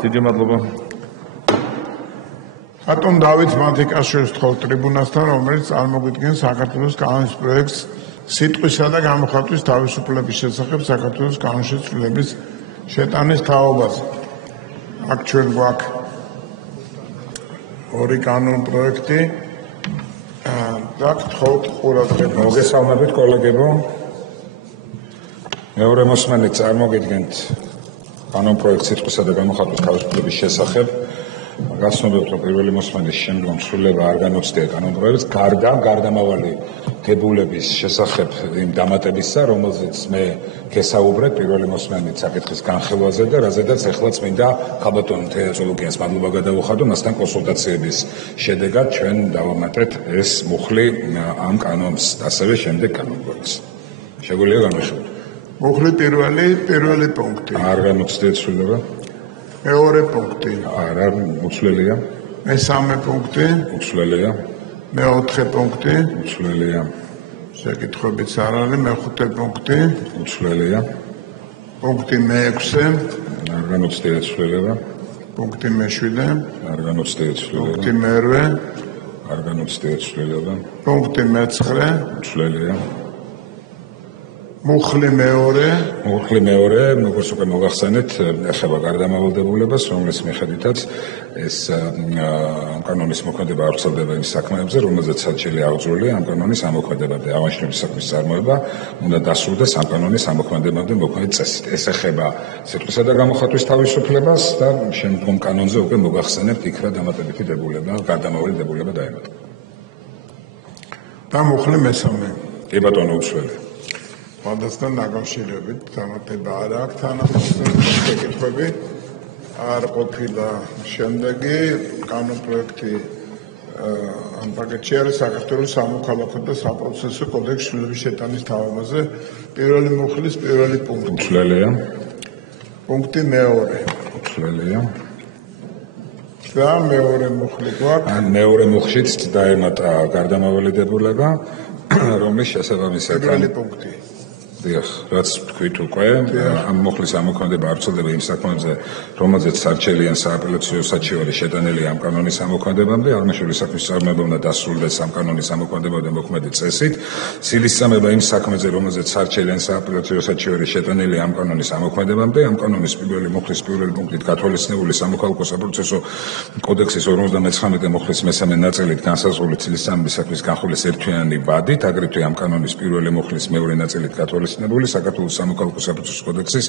დიდი მადლობა. ბატონ დავით მანთიკაშვილს ვთხოვ ტრიბუნასთან, რომელიც წარმოგვიდგენს საქართველოს კანონის პროექტს სიტყვისა და გამოხატვის თავისუფლების შესახებ საქართველოს კანონშეცვლილების შეტანის თაობაზე. აქ ჩვენ გვაქვს ორი კანონ პროექტი და გთხოვთ ყურადღებას. მოგესალმებით კოლეგებო. მეორე მოსმენით წარმოგიდგენთ კანონ პროექტს სიტყვისა და გამოხატვის თავისუფლების შესახებ. გასცნობთ, რომ პირველი მოსმენის შემდგომ ცვლილება არ განუცდია კანონ პროექტს გარდამავალი დებულების შესახებ იმ დამატებისა, რომელზეც მე გესაუბრებ პირველი მოსმენით საკითხის განხილვაზე და რაზედაც ეხლაც მინდა ხალბატონ თეაძოლუკიანს მადლობა გადავუხადო, მასთან კონსულტაციების შედეგად ჩვენ დავამატეთ ეს მუხლი ამ კანონს, ასევე შემდეგ კანონ პროექტს. შეგვიძლია განვიხილოთ. მუხლი პირველი პუნქტი. არ განუცდია ცვლილება. მეორე პუნქტი. არა, უცვლელია. მესამე პუნქტი. უცვლელია. მეოთხე პუნქტი. უცვლელია. შეკითხვებიც არ არის. მეხუთე პუნქტი. უცვლელია. პუნქტი მეექვსე. არ განუცდია ცვლილება. პუნქტი მეშვიდე. არ განუცდია ცვლილება. პუნქტი მერვე. არ განუცდია ცვლილება. პუნქტი მეცხრე. უცვლელია. მუხლი მეორე, როგორც უკვე მოგახსენეთ, ეხება გარდამავალ დებულებას, რომლის მიხედვითაც ეს კანონის მოქმედება არ ვრცელდება იმ საქმეებზე, რომელზეც საჭიროა აღძრული ამ კანონის ამოქმედებამდე ავანშნების საქმის წარმოება უნდა დასრულდეს ამ კანონის ამოქმედებამდე მოქმედი წესით. ეს ეხება სიტყვისა და გამოხატვის თავისუფლებას და შემდგომ კანონზე უკვე მოგახსენებთ, იქ რა დამატებითი დებულება, გარდამავალი დებულება დაემატა. და მუხლი მესამე. კი ბატონო, უცვლელი. სხვადასხვა დაკავშირებით დამატება არ აქვს თანახმადები შეკითხვები არ ყოფილა. შემდეგი კანონ პროექტი ამ პაკეტში არის საქართველოს სამოქალაქო და საპროცესო კოდექსის ცვლილების შეტანის თაობაზე. პირველი მუხლის პირველი პუნქტი. უცვლელია. პუნქტი მეორე. უცვლელია. და მეორე მუხლი გვაქვს. მეორე მუხლშიც დაემატა გარდამავალი დებულება, რომლის შესაბამისად პირველი პუნქტი. დიახ, რაც თქვით უკვე, ამ მუხლის ამოქმედება არ ვრცელდება იმ საქმეებზე, რომელზეც სარჩელი ან სააპელაციო საჩივარი შეტანილია ამ კანონის ამოქმედებამდე, აღნიშნული საქმის წარმოება უნდა დასრულდეს ამ კანონის ამოქმედებამდე მოქმედი წესით. სილისწამება იმ საქმეზე, რომელზეც სარჩელი ან სააპელაციო საჩივარი შეტანილია ამ კანონის ამოქმედებამდე, ამ კანონის პირველი მუხლის პირველი პუნქტით გათვალისწინებული სამოქალაქო საპროცესო კოდექსის 59 მუხლის მესამე ნაწილით განსაზღვრული სილისწამების საქმის განხილვის ერთთვიანი ვადით, აგრეთვე ამ კანონის პირველი მუხლის მეორე ნაწილით გათვალისწინებული საქართველოს სამოქალაქო საპროცესო კოდექსის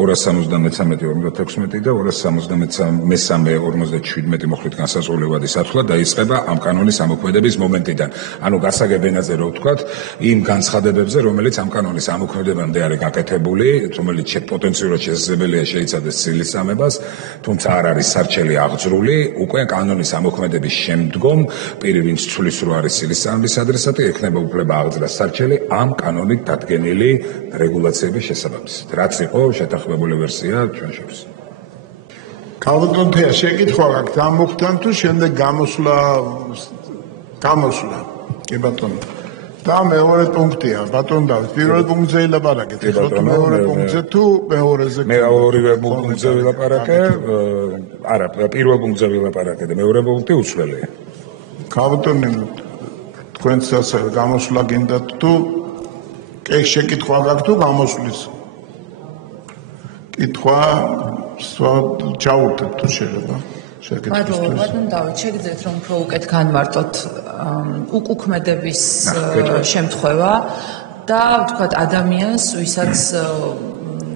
273-56 და 273-57 მუხლით განსაზღვრული ვადის ათვლა დაიწყება ამ კანონის ამოქმედების მომენტიდან. ანუ გასაგებენაზე რო ვთქვათ, იმ განცხადებებზე, რომელიც ამ კანონის ამოქმედებამდე არის გაკეთებული, რომელიც პოტენციურად შესაძლებელია შეიცავდეს სილისწამებას, თუმცა არ არის სარჩელი აღძრული, უკვე კანონის ამოქმედების შემდგომ პირი, ვინც ცვლის რო არის სილისწამების ადრესატი, ექნება უფლება აღძრას სარჩელი ამ კანონით დადგენილი რეგულაციების შესაბამისად. რაც იყო შეთანხმებული ვერსია ჩვენ შორის. ქალბატონ თეა, შეკითხვა გაქვთ ამ მუხლთან თუ შემდეგ გამოსვლა? კი ბატონო. და მეორე პუნქტია, ბატონ დავით, პირველ პუნქტზე ილაპარაკეთ, ხო მეორე პუნქტზე თუ მეორეზე? მე ორივე პუნქტზე ვილაპარაკე, არა, პირველ პუნქტზე ვილაპარაკე და მეორე პუნქტი უცვლელია. ქალბატონი, თქვენც ასევე გამოსვლა გინდათ თუ შეკითხვა გაქვთ თუ გამოსვლის? კითხვა ჩაუტებ თუ შეიძლება შეკითხვისთვის. ბატონ დავით, შეგიძლიათ რომ უფრო უკეთ განმარტოთ უკუქმედების შემთხვევა და ვთქვათ ადამიანს, ვისაც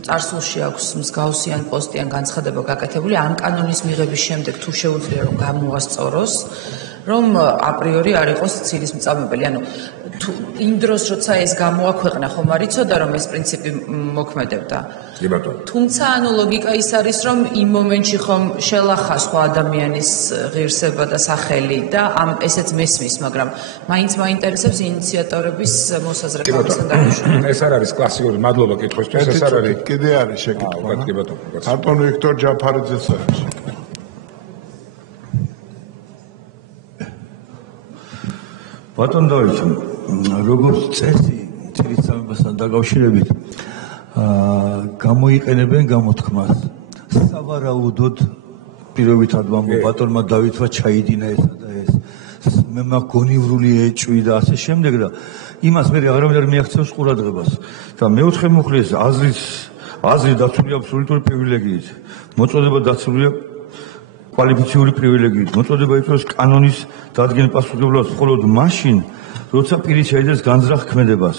წარსულში აქვს მსგავსი ან პოსტი ან განცხადება გაკეთებული, ამ კანონის მიღების შემდეგ თუ შეუძლია რომ გამოასწოროს, რომ აპრიორი არ იყოს ცილისმწამებელი. ანუ იმ დროს, როცა ეს გამოაქვეყნა, ხომ არ იცოდა, რომ ეს პრინციპი მოქმედებდა. კი ბატონო. თუმცა ანუ ლოგიკა ის არის, რომ იმ მომენტში ხომ შელახა სხვა ადამიანის ღირსება და სახელი და ამ ესეც მესმის, მაგრამ მაინც მაინტერესებს ინიციატორების მოსაზრებასთან დაკავშირებით. ეს არ არის კლასიკური, მადლობა კითხვისთვის, ეს არ არის. კიდე არის შეკითხვა. კი ბატონო. ბატონ ვიქტორ ჯაფარიძეს არის. ბატონ დავით, როგორც წესი ცილისწამებასთან დაკავშირებით გამოიყენებენ გამოთქმას სავარაუდოდ პირობითად ვამბობ, ბატონმა დავითმა ჩაიდინა ესა და ეს. მე მაგონივრული ეჭვი და ასე შემდეგ და იმას მე აღარ მიაღწევს ყურადღებას. და მეოთხე მუხლის აზრი დაცული აბსოლუტური პრივილეგიით. მოწოდება დაცულია კვალიფიციური პრივილეგიით. მოწოდება იწვევს კანონის დადგენილ პასუხისმგებლობას მხოლოდ მაშინ, როცა პირი შეეძლებს განზრახ ქმედებას,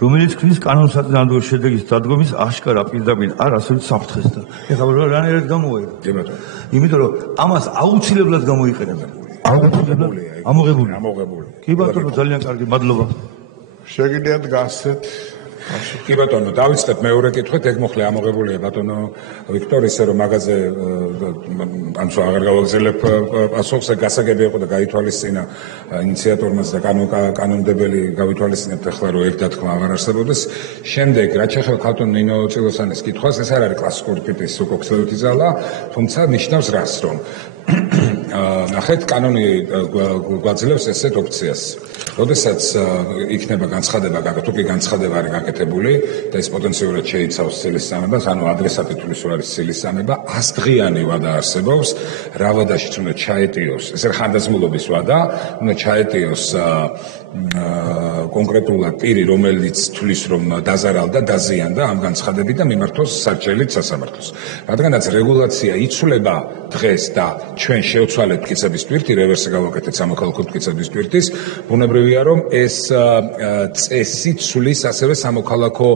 რომელიც ქმნის კანონსაწინააღმდეგო შედეგის დადგომის აშკარა პირდაპირ არ ასეთ საფრთხესთან. ეხლა რანაირად გამოიყენა? კი ბატონო. იმიტომ რომ ამას აუცილებლად გამოიყენებენ. ამოღებული. კი ბატონო, ძალიან კარგი, მადლობა. შეგიძლიათ გასცეთ კი ბატონო, დავიწყეთ მეორე კითხვით, ეგ მოხლე ამოღებულია ბატონო ვიქტორ, ისე რომ მაგაზე ანუ აღარ გავაგზავნებ პასუხს, გასაგები იყო და გაითვალისწინა ინიციატორმა და კანონმდებელი გავითვალისწინებთ ახლა რომ ერთ დათქმა აღარ არსებობდეს. შემდეგ, რაც შეეხება ქალბატონ ნინო წილოსანის კითხვას, ეს არ არის კლასიკური ტიპის უკოქსელოთი ზალა, თუმცა ნიშნავს რას, რომ ნახეთ, კანონი გვაძლევს ესეთ ოფციას. როდესაც იქნება განცხადება, თუ კი განცხადება არის გაკეთებული და ეს პოტენციურად შეიცავს ცილის წამებას, ანუ ადრესატი თulis რო არის ცილის წამება, 100 დღიანი ვადა არსებობს, რა ვადაშიც უნდა ჩაეტიოს, ეს არის ხანდაზმულობის ვადა, უნდა ჩაეტიოს კონკრეტულად პირი, რომელიც თulis რომ დაზარალდა, დაზიანდა ამ განცხადებით და მიმართოს სარჩელით სასამართლოს. რადგანაც რეგულაცია იცვლება დღეს და ჩვენ შევცვალეთ მტკიცების ტვირთი, რევერსი გავაკეთეთ სამოქალაქო მტკიცების ტვირთის, ბუნებრივია რომ ეს წესი ცვლის ასევე სამოქალაქო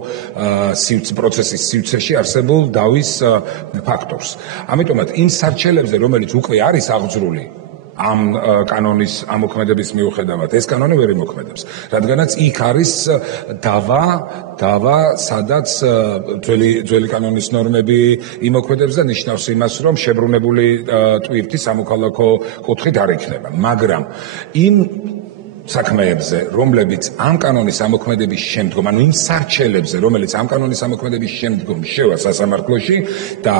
პროცესის სივრცეში არსებულ დავის ფაქტორს. ამიტომაც იმ სარჩელებზე, რომელიც უკვე არის აღძრული ამ კანონის ამოქმედების მიუხედავად, ეს კანონი ვერ იმოქმედებს, რადგანაც იქ არის დავა, სადაც ძველი კანონის ნორმები იმოქმედებს და ნიშნავს იმას, რომ შებრუნებული ტვირთი სამოქალაქო კუთხით არ იქნება. მაგრამ იმ საქმეებზე, რომლებიც ამ კანონის ამოქმედების შემდგომ, ანუ იმ სარჩელებზე, რომელიც ამ კანონის ამოქმედების შემდგომ შევა სასამართლოში და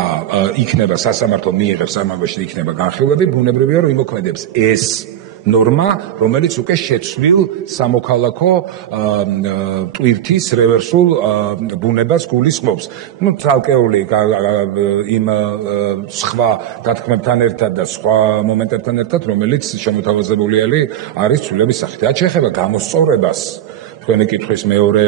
იქნება სასამართლო მიიღებს ამ ამბავში იქნება განხილვები, ბუნებრივია რომ იმოქმედებს ეს ნორმა, რომელიც უკვე შეცვლილ სამოქალაქო ტვირთის რევერსულ ბუნებას გულისხმობს. ცალკეული იმ სხვა დათქმებთან ერთად და სხვა მომენტებთან ერთად, რომელიც შემოთავაზებული არის ცვლილების სახით. რაც შეეხება გამოსწორებას, თქვენი კითხვის მეორე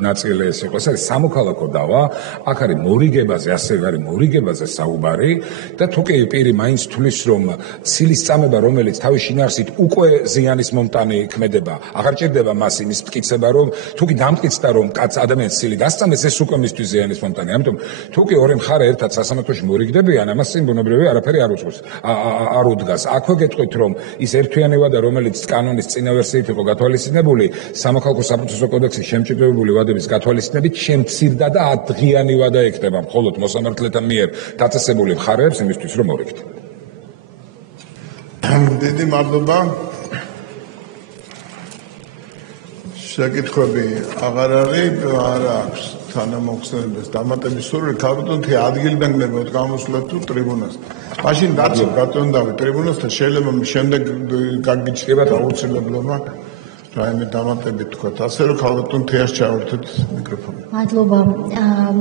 ნაწილი ეს იყო, ეს არის სამოქალაქო დავა, აქ არის მორიგებაზე, ასევე არის მორიგებაზე საუბარი და თუ კი პირი მაინც თulis რომ ცილის წამება, რომელიც თავის შინაარსით უკვე ზიანის მომტანი ქმედება, აღარ ჭირდება მას იმის მტკიცება, რომ თუ კი დამტკიცდა რომ კაც ადამიანს ცილი დასწამეს, ეს უკვე მისთვის ზიანის მომტანი. ამიტომ თუ კი ორი მხარე ერთად სასამართლოში მორიგდებიან, ამას წინ ბუნებრივია არაფერი არ უდგას. აქვე გეტყვით რომ ის ერთვიანი ვადა, რომელიც კანონის წინა ვერსიით იყო გათვალისწინებული, სამოქალაქო საპროცესო კოდექსის შემჭირდებებული ვადების გათვალისწინებით შემცირდა და 10 დღიანი ვადა ექნება მხოლოდ მოსამართლეთა მიერ დაწესებული მხარეებს იმისთვის რომ მორიგდეთ. დიდი მადლობა. შეკითხვები აღარ არის, არ აქვს თანამოხსენების დამატების სურვილი. ქალბატონ თი ადგილიდან გნებოთ გამოსვლათ თუ ტრიბუნას. მაშინ დაცოთ ბატონ დავით ტრიბუნასთან, შეიძლება შემდეგ გაგიჩნდება აუცილებლობა. რაიმე დამატებით თქვათ, ასე რომ ქალბატონ თეას ჩავერთეთ მიკროფონი. მადლობა.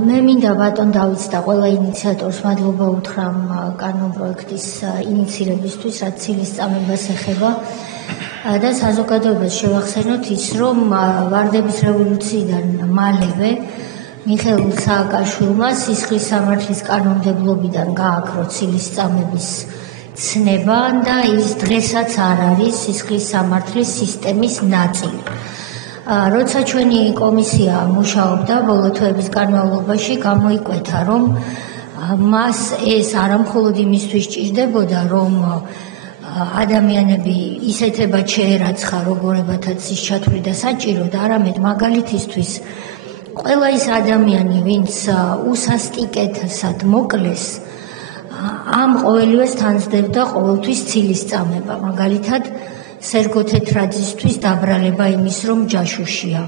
მე მინდა ბატონ დავითს და ყველა ინიციატორს მადლობა უთხრა კანონ პროექტის ინიცირებისთვის, რაც ცილის წამებას ეხება. და საზოგადოებას შევახსენოთ ის, რომ ვარდების რევოლუციიდან მალევე მიხეილ სააკაშვილმა სისხლის სამართლის კანონმდებლობიდან გააქრო ცილის წამების ცნება და ის დღესაც არ არის სისხლის სამართლის სისტემის ნაწილი. როცა ჩვენი კომისია მუშაობდა ბოლო თვეების განმავლობაში, გამოიკვეთა, რომ მას ეს არამხოლოდ იმისთვის ჭირდებოდა, რომ ადამიანები ისეთება შეერაცხა, როგორებათაც ის ჩათვლიდა საჭიროდ, არამედ მაგალითისთვის ყველა ის ადამიანი, ვინც უსასტიკეთსად მოკლეს, ამ ყოველივეს თანსდებდა ყოველთვის ცილის წამება, მაგალითად სერგო თეთრაძისთვის დაბრალება იმის, რომ ჯაშუშია.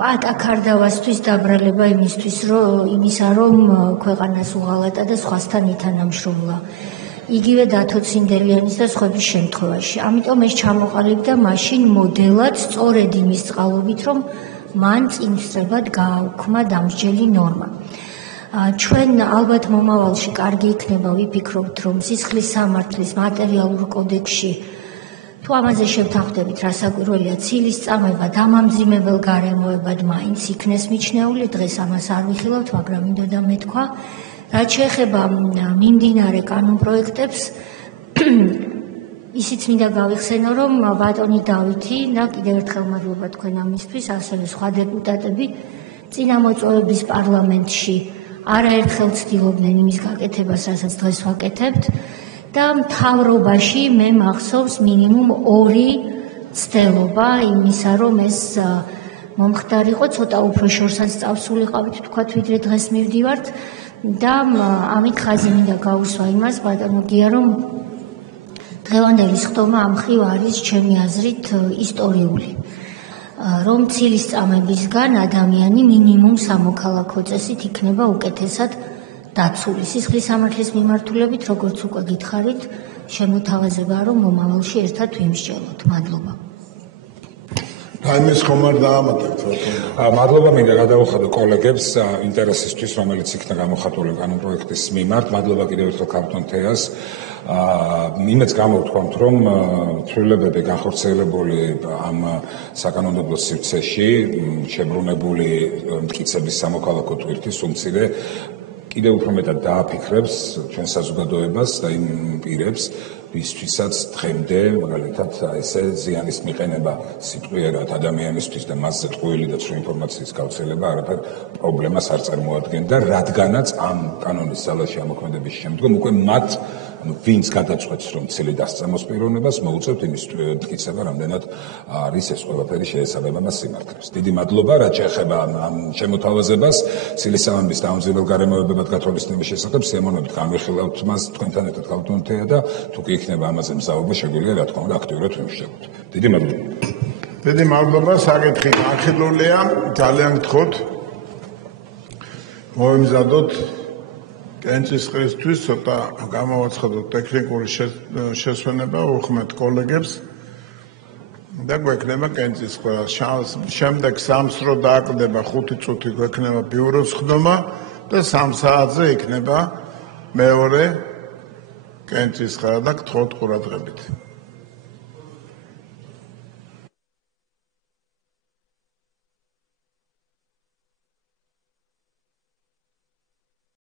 პატა ქარდავასთვის დაბრალება იმისა, რომ ქვეყანას უღალატა და სხვასთან ითანამშრომლა. იგივე დათო ცინდელიანის და სხვების შემთხვევაში. ამიტომ ეს ჩამოყალიბდა მაშინ მოდელად სწორედ იმის წყალობით, რომ მან წინსწრებად გააუქმა დამსჯელი ნორმა. ჩვენ ალბათ მომავალში კარგი იქნება ვიფიქროთ, რომ სისხლის სამართლის მატერიალურ კოდექსში თუ ამაზე შევთანხმდებით, რა საკვირველია ცილის წამება დამამძიმებელ გარემოებად მაინც იქნეს მიჩნეული, დღეს ამას არ ვიხილავთ, მაგრამ მინდოდა მეთქვა, რაც შეეხება მიმდინარე კანონპროექტებს, ისიც მინდა გავიხსენო, რომ ბატონი დავითი და კიდევ ერთხელ მადლობა თქვენ ამისთვის, ასევე სხვა დეპუტატები წინამოწვევების პარლამენტში არაერთხელ ცდილობდნენ იმის გაკეთებას, რასაც დღეს ვაკეთებთ და მთავრობაში მე მახსოვს მინიმუმ 2 ცდელობა იმისა, რომ ეს მომხდარიყო, ცოტა უფრო შორსაც წავსულიყავით, თქვათ, ვიდრე დღეს მივდივართ და ამით ხაზი მინდა გაუსვა იმას, ბატონო გია, რომ დღევანდელი სხდომა ამ მხრივ არის ჩემი აზრით ისტორიული. რომ ცილის წამებისგან ადამიანი მინიმუმ სამოქალაქო წესით იქნება უკეთესად დაცული. სისხლის სამართლის მიმართულებით, როგორც უკვე გითხარით, შემოთავაზებაა, რომ მომავალში ერთად ვიმსჯელოთ. მადლობა. რაიმეს ხომ არ დაამატებთ? მადლობა მინდა გადავუხადო კოლეგებს ინტერესისთვის, რომელიც იქნა გამოხატული კანონპროექტის მიმართ. მადლობა კიდევ ერთხელ ქართულ თეას. იმეც გამოვთქვამთ, რომ ცვლილებები განხორციელებული ამ საკანონმდებლო სივრცეში, შებრუნებული მტკიცების სამოქალაქო ტვირთის უმცირე კიდევ უფრო მეტად დააფიქრებს ჩვენ საზოგადოებას და იმ პირებს, ვისთვისაც დღემდე მაგალითად ესე ზიანის მიყენება სიტყვიერად ადამიანისთვის და მასზე ტყუილი და ცრუ ინფორმაციის გავრცელება არაფერ პრობლემას არ წარმოადგენდა, რადგანაც ამ კანონის ძალაში ამოქმედების შემდგომ უკვე მათ ვინც გადაწყვეტს, რომ ცილი დასწამოს პიროვნებას, მოუწევთ იმის მტკიცება, რამდენად არის ეს ყველაფერი შეესაბამება სიმართლეს. დიდი მადლობა, რაც შეეხება ამ შემოთავაზებას, ცილის სამართლის დამამძიმებელ გარემოებებად გათვალისწინების შესახებ, სიამოვნებით განვიხილავთ მას თქვენთან ერთად ქალბატონ თეა და თუ კი იქნება ამაზე მზაობა, შეგვიძლია რა თქმა უნდა აქტიურად ვიმსჯელოთ. დიდი მადლობა. დიდი მადლობა, საკითხი განხილულია, ძალიან გთხოვთ. მოემზადოთ კენჭისყრისთვის ცოტა გამოვაცხადოთ ტექნიკური შესვენება, უხმეთ კოლეგებს და გვექნება კენჭისყრა. შემდეგ 3-ს რო დააკლდება 5 წუთი გვექნება ბიუროს ხდომა და 3 საათზე იქნება მეორე კენჭისყრა და გთხოვთ ყურადღებით.